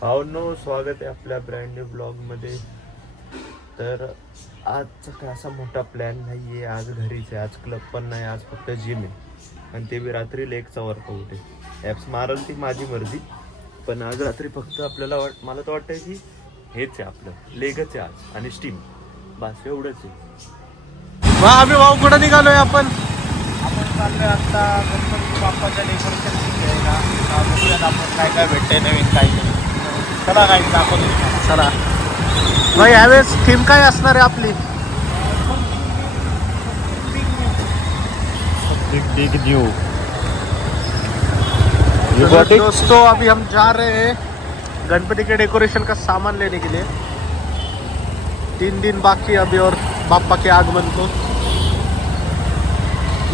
भावनो, स्वागत आहे आपल्या ब्रँड न्यू ब्लॉगमध्ये. तर आजचा काय असा मोठा प्लॅन नाही आहे. आज घरीच आहे, आज क्लब पण नाही, आज फक्त जिम आहे आणि ते बी रात्री लेगचा वर्कआउट आहे. ॲप्स मारल ती माझी मर्जी, पण आज रात्री फक्त आपल्याला मला तर वाटतं की हेच आहे आपलं लेगच आहे आज आणि स्टीम, बस एवढंच आहे. आम्ही भाऊ कुठं निघालोय आपण चाललोय आता गणपती बाप्पाच्या डेकोरेशन घ्यायला. बघूयात आपण काय काय भेटतंय नवीन काही नाही. चला काही दाखवतो. चला भाई, यावेळेस थीम काय असणार आहे आपली? बिग न्यू दोस्तों, अभी हम जा रहे हैं गणपति के डेकोरेशन का सामान लेने के लिए. 3 दिन बाकी अभी और बाप्पा के आगमन को.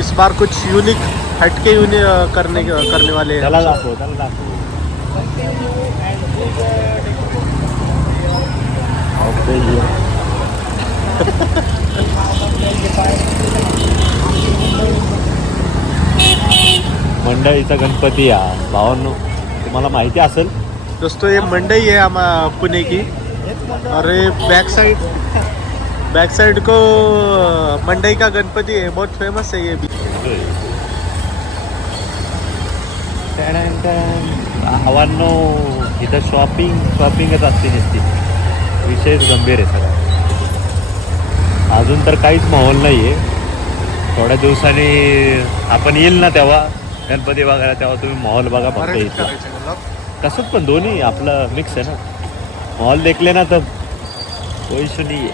इस बार कुछ यूनिक हटके करने वाले हैं. त्याला दाखव. मंडईचा गणपती या भावांनो, तुम्हाला माहिती असेल दोस्तों, ये मंडई है पुणे की. और ये बैक साइड को मंडई का गणपति है, बहुत फेमस है ये भी. भावांनो, इथं शॉपिंगच असते नसती. विषयच गंभीर आहे सगळा. अजून तर काहीच माहोल नाही आहे. थोड्या दिवसांनी आपण येईल ना तेव्हा गणपती बघायला, तेव्हा तुम्ही माहोल बघा फक्त इथं. तसंच पण दोन्ही आपलं मिक्स आहे ना. माहोल देखले ना तर कोई इशू नहीं है.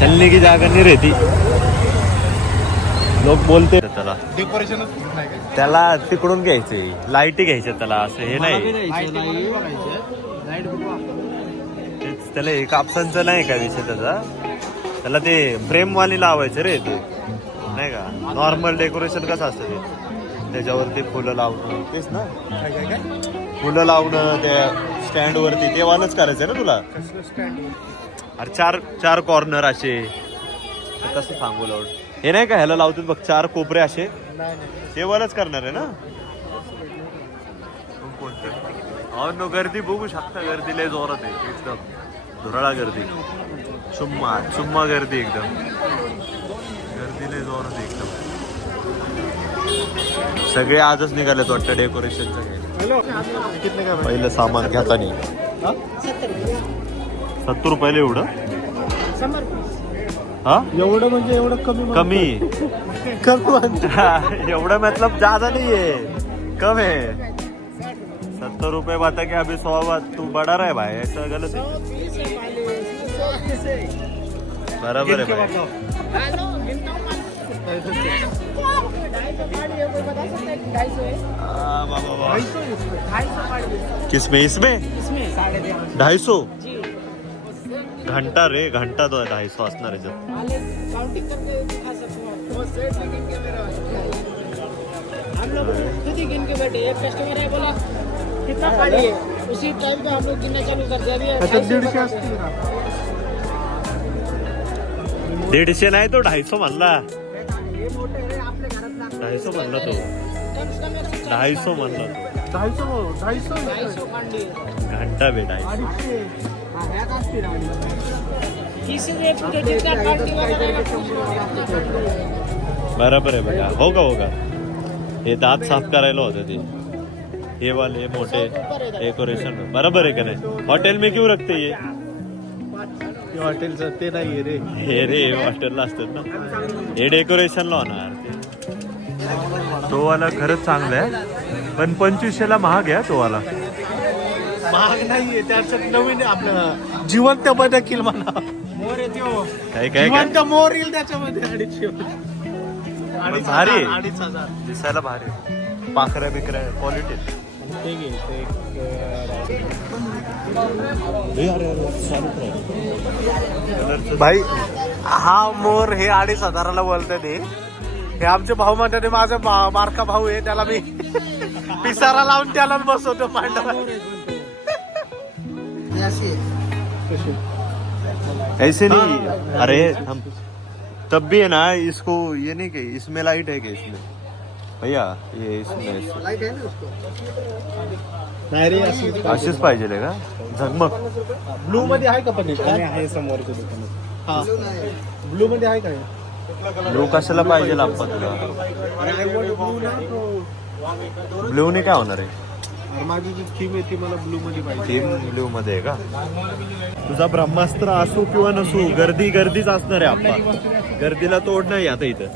चलने की जागा नहीं रहती. लोक बोलते त्याला डेकोरेशन त्याला तिकडून घ्यायचे, लाईटी घ्यायच्या त्याला, असं हे नाही. तेच त्याला एक कापसांचं नाही का विषय त्याला ते फ्रेमवाली लावायचं रे. ते नाही का नॉर्मल डेकोरेशन कसं असतं ते, त्याच्यावरती फुलं लावणं, तेच ना, फुलं लावणं त्या स्टँड वरती, ते वालच करायचं ना तुला. अरे चार कॉर्नर असे, कसं सांगू लावून हे नाही का, ह्याला लावतात बघ 4 कोपरे असे, ते वालच करणार आहे ना. कोणतं गर्दी बघू शकता, गर्दी लय जोरात आहे एकदम, धुराळा गर्दी, चुम्मा गर्दी एकदम, गर्दी लय जोरात आहे एकदम. सगळे आजच निघालेत वाटतं डेकोरेशनचं. पहिलं सामान घेताना 70 रुपयाला एवढं. हा एवढं म्हणजे एवढं कमी एवढं मतलब ज्यादा नहीं है, कम है. 70 रुपये बात है कि अभी 100 बात तू बढ़ा रहा है भाई, ऐसा गलत है. बराबर है भाई. किसमें इसमें 250 घंटा रे, घंटा तो 250 असणार आहे. हम लोग खुद ही गिन के बैठे. एक कस्टमर है, बोला कितना पानी है, उसी टाइम पे हम लोग गिनना चालू कर दिया. 150 नाही तो 250 म्हणला. 250 म्हणला तो, 250 म्हणला तो. 250 घंटा बेटा बराबर आहे बघा. होगा हे दात साफ करायला होतं ते, हे वाले मोठे डेकोरेशन बराबर आहे का नाही. हॉटेल में क्यों रखते ये हॉटेलचं ते नाही रे. हे रे हॉटेलला असतात ना, हे डेकोरेशनला होणार ते. तो वाला खरंच चांगला आहे, पण 2500ला महाग आहे तो वाला. महाग नाहीये, त्याच्यात नवीन आपलं जिवंत देखील म्हणा. काय जिवंत मोर येईल त्याच्यामध्ये. 250 भारी 2,500 दिसायला भारी, पाखऱ्या बिकऱ्या क्वालिटी. भाई, हा मोर हे 2,500ला बोलतात. हे आमचे भाऊ म्हणतात, माझा बारका भाऊ आहे, त्याला मी पिसारा लावून त्याला बसवतो पांडवा. ऐसे नहीं, अरे हम तब भी है ना, इसको ये नहीं कि इसमें लाइट है कि इसमें भैया, ये इसमें लाइट है ना उसको. नाही रे अशी अशीच पाहिजे का झगमग? ब्लू मध्ये आहे का पण आहे समोरच्या दुकानात. हा ब्लू मध्ये आहे का ब्लू कशाला पाहिजे आप्पा तुला? ब्ल्यूने काय होणार आहे? माझी जी थीम आहे ती मला ब्लू मध्ये पाहिजे. थीम ब्ल्यू मध्ये आहे का? तुझा ब्रह्मास्त्र असो किंवा नसो, गर्दी गर्दीच असणार आहे आप्पा. गर्दीला तोड नाही आता इथं.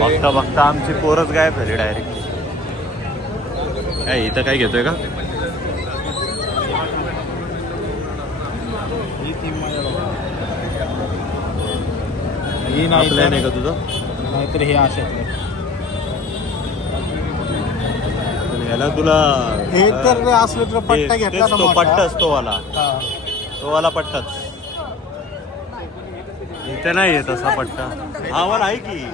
बघता बघता आमची पोरच गायब झाली डायरेक्ट. काय इथं काय घेतोय का? ही नाही आपलं नाही का तुझं? नाहीतर हे अशातलं. याला तुला हे तर असलं तर पट्टा घेतला ना तो मोठा. पट्टाच तो वाला, हा. तो वाला पट्टाच. इथे नाही आहे तसा पट्टा. हा वाला आहे की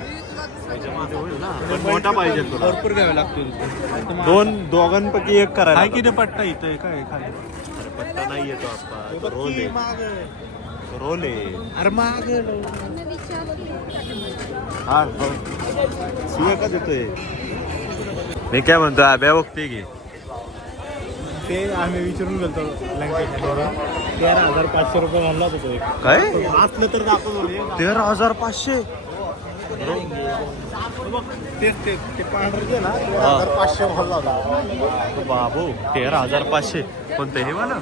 त्याच्यामध्ये होईल ना, पण मोठा पाहिजे तुला. भरपूर घ्यावे लागतील. दोघांपैकी एक करायला काय लागेल. किती पट्टा इथं काय खाली अरे पट्टा नाही येतो आता. रोल आहे, माग रोल आहे. अरे माग हा शिव्या का देतोय? मी काय म्हणतो अभ्या बघते की ते आम्ही विचारून गेलो लंकेश्वरला. 13,500 रुपये म्हणला होता तो एक. काय असलं तर दाखवतो 13,500? तेच ते पांढरं जे ना हा. 500 म्हणला होता. बाबू 13,500 कोणतं हे मला?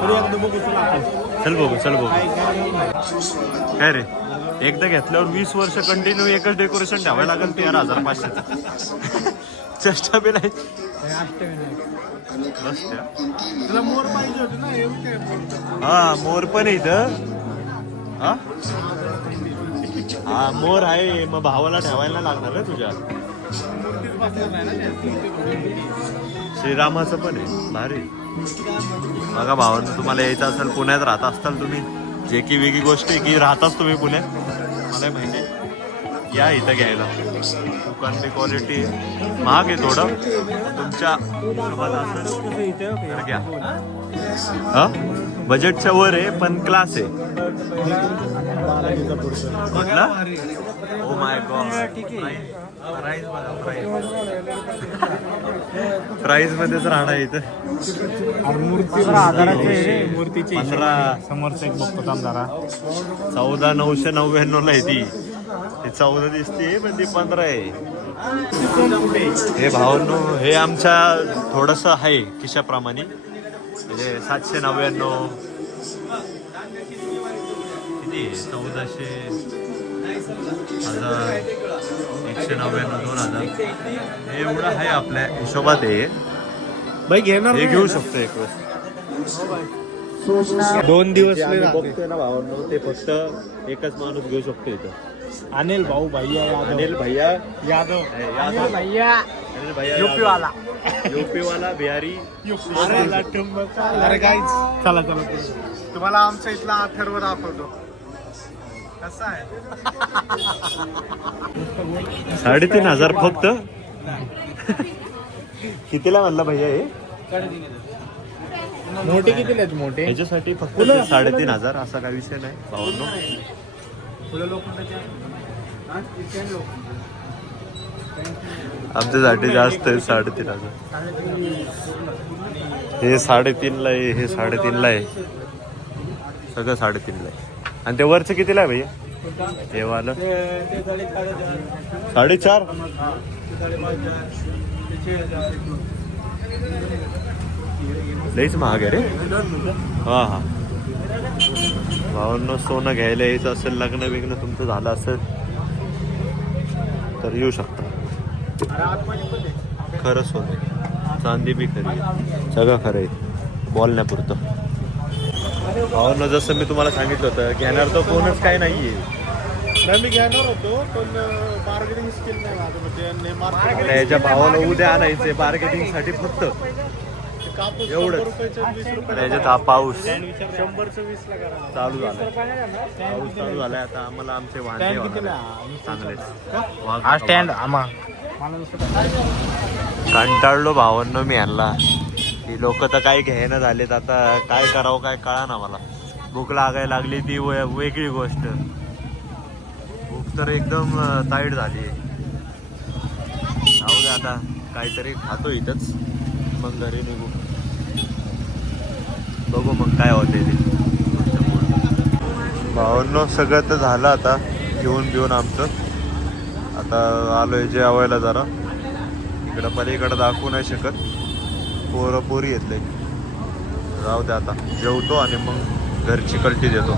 तरी एकदा बघू तुला आपण. चल बघू काय रे, एकदा घेतल्यावर 20 वर्ष कंटिन्यू एकच डेकोरेशन ठेवायला लागेल 13,500. चेष्टा बी नाही. बसत्या. तुला मोर पाहिजे होते ना हे काय मोर. हा मोर पण आहे इथं. हा हा मोर आहे, मग भावाला ठेवायला लागणार ना तुझ्या. मूर्तीच बसणार नाही ना ते. श्रीरामाचं पण आहे भारी. बघा भावांनो, तुम्हाला यायचं असेल, पुण्यात राहत असताल तुम्ही, जे की वेगळी गोष्ट आहे की राहताच तुम्ही पुण्यात, मला माहिती आहे. या इथं घ्यायला. दुकान बी क्वालिटी महाग आहे थोडं, तुमच्या हिशोबात असेल तर घ्या. हा बजेटच्या वर आहे पण क्लास आहे. कुठला? Oh my God. प्राईस बघा, प्राईस मध्येच राहणार इथं. मूर्तीवर आधाराचे आहे मूर्तीची. 15 समोरचं एक बघतो थांब जरा. 14,999 ला आहे ती. 14 दिसते पण ती 15 आहे. हे भावांनो, हे आमच्या थोडस आहे खिशाप्रमाणे, म्हणजे 799 किती 1400 1000 199 2000 हे एवढं आहे आपल्या हिशोबात. हे बाई घेणार हे घेऊ शकतो एक वेळेस. 2 दिवस जे आम्ही बघतोय ना भावांनो, ते फक्त एकच माणूस घेऊ शकतो इथं. अनिल भाऊ भैया यादव. अनिल भैया यादव. यादव. भैया अनिल भैया यूपी वाला. यूपी वाला बिहारी. अरे गाईज चला तुम्हाला आमच्या इथला अथर्व दाखवतो कसा आहे. 3,500 फक्त. कितीला म्हणला भैया हे? मोठे किती आहेत मोठे? ह्याच्यासाठी फक्त 3,500 असा काही विषय नाही भावांनो. आमच्यासाठी जास्त आहे 3,500. हे 3.5 ला आहे, हे 3.5 ला आहे, सगळं 3.5 ला आहे. आणि ते वरचं कितीला आहे भैया? हे वालं 4.5. लईच महाग आहे रे. हा हा भावांनो, सोनं घ्यायला यायचं असेल, लग्न बिग्न तुमचं झालं असेल तर येऊ शकता. खरं सोनं, चांदी बी खरी, सगळं खरं आहे, बोलण्यापुरतं. भावांनो, जसं मी तुम्हाला सांगितलं होतं, घेणार तर कोणच काय नाहीये. मी घेणार होतो पण बार्गेनिंग स्किल नाही माझं, म्हणजे याच्या भावाला उद्या आणायचे बार्गेनिंग साठी फक्त कापूस एवढंच. 100 रुपयाचं 20 रुपये. याच्यात हा पाऊस 100चं 20 ला करा. चालू झालाय, पाऊस चालू झालाय आता. आम्हाला आमचे वांदे होणार आहेत चांगलेच. हा स्टँड आम्हा कंटाळलो भावांनो मी यांना. ही लोक तर काय घ्यायला झालेत, आता काय करावं काय कळा ना मला. भूक लागायला लागली ती वेगळी गोष्ट. भूक तर एकदम टाईट झाली. जाऊ दे आता काहीतरी खातो इथंच मग घरी निघू. बघू मग काय होते ते. भावांनो सगळं तर झालं आता घेऊन घेऊन आमचं. आता आलोय जेवायला जरा. इकडं पलीकडं दाखवू नाही शकत, पोरं पोरी येतले. जाऊ दे आता जेवतो आणि मग घरची कल्टी देतो.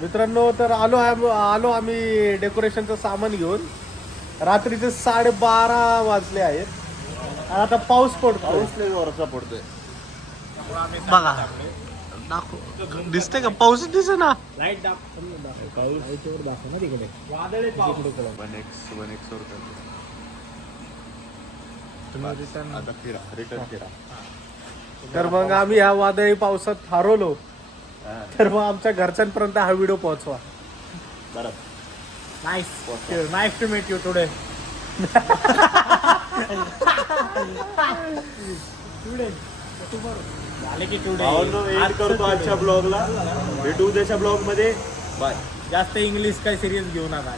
मित्रांनो तर आलो आम्ही डेकोरेशनचं सामान घेऊन. रात्रीचे 12:30 वाजले आहेत. आणि आता पाऊस पडतो. वरचा पडतोय बघा दाखव, दिसते का? पाऊस दिसे ना. लाईट लाईटवर दाखव ना तिकडे. वादळी पाऊस. 1x आता फिरा रिटर्न फिरा. तर मग आम्ही ह्या वादळी पावसात हरवलो. तर मग आमच्या घरच्यांपर्यंत हा व्हिडिओ पोहोचवा. बरं nice to meet you today. झाले की टुडे एंड करतो आजच्या ब्लॉगला. भेटू उद्याच्या ब्लॉग मध्ये. बाय. जास्त इंग्लिश काही सिरियस घेऊ नका.